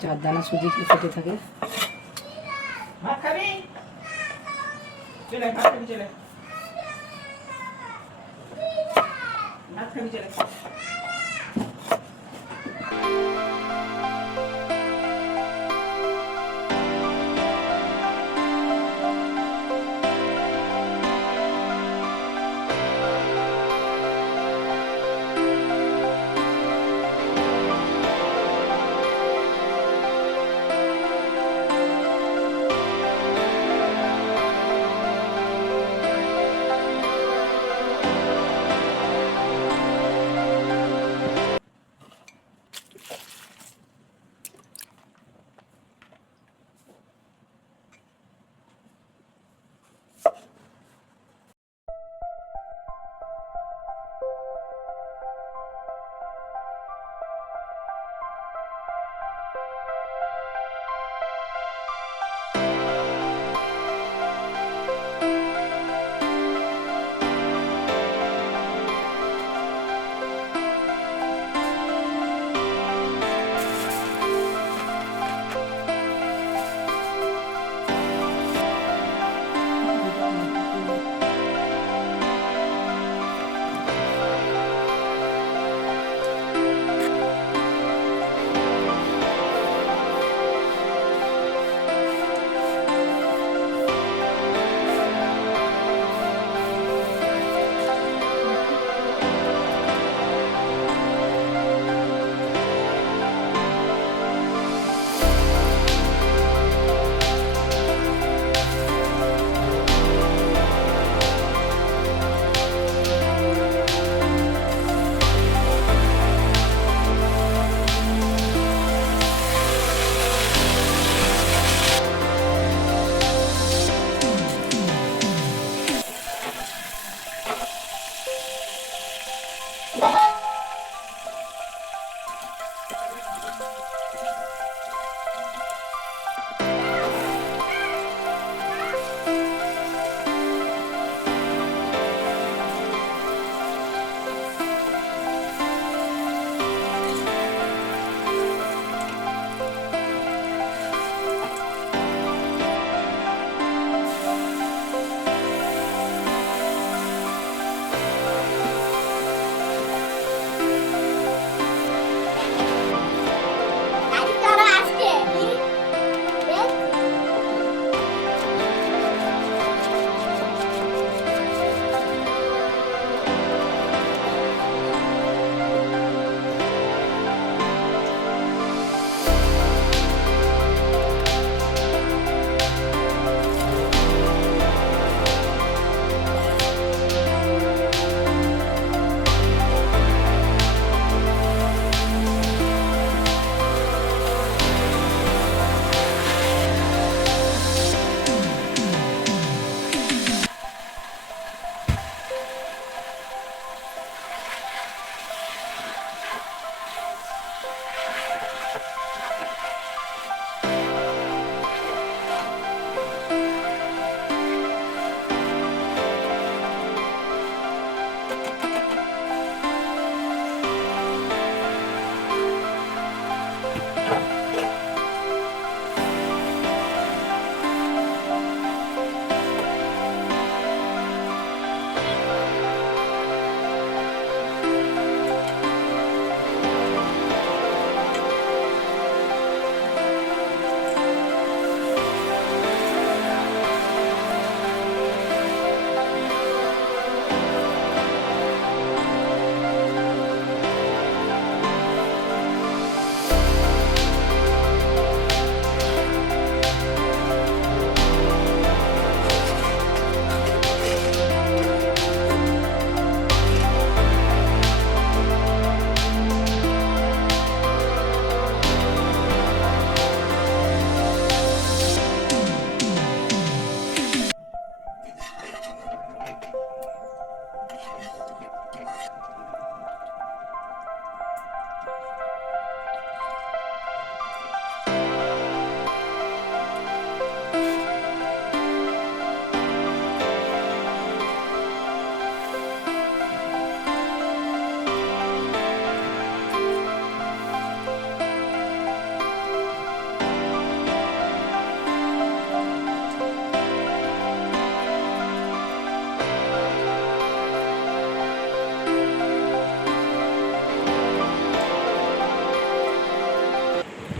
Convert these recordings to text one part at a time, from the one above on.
চার দানা সুজি কেটে থাকে। ভাত খাবি? চলে ভাত খাবি, চলে ভাত খাবি, চলে।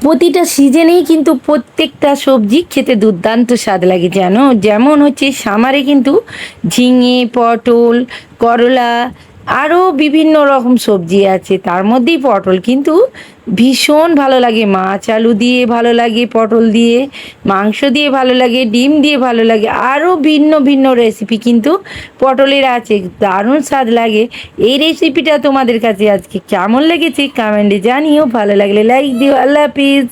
প্রতিটা সিজনেই কিন্তু প্রত্যেকটা সবজি খেতে দুর্দান্ত স্বাদ লাগে জানো। যেমন হচ্ছে সামারে কিন্তু ঝিঙে, পটল, করলা, আরও বিভিন্ন রকম সবজি আছে, তার মধ্যেই পটল কিন্তু ভীষণ ভালো লাগে। মাছ আলু দিয়ে ভালো লাগে, পটল দিয়ে, মাংস দিয়ে ভালো লাগে, ডিম দিয়ে ভালো লাগে, আরও ভিন্ন ভিন্ন রেসিপি কিন্তু পটলের আছে, দারুণ স্বাদ লাগে। এই রেসিপিটা তোমাদের কাছে আজকে কেমন লেগেছে কমেন্টে জানিও, ভালো লাগলে লাইক দিও। আল্লাহ হাফিজ।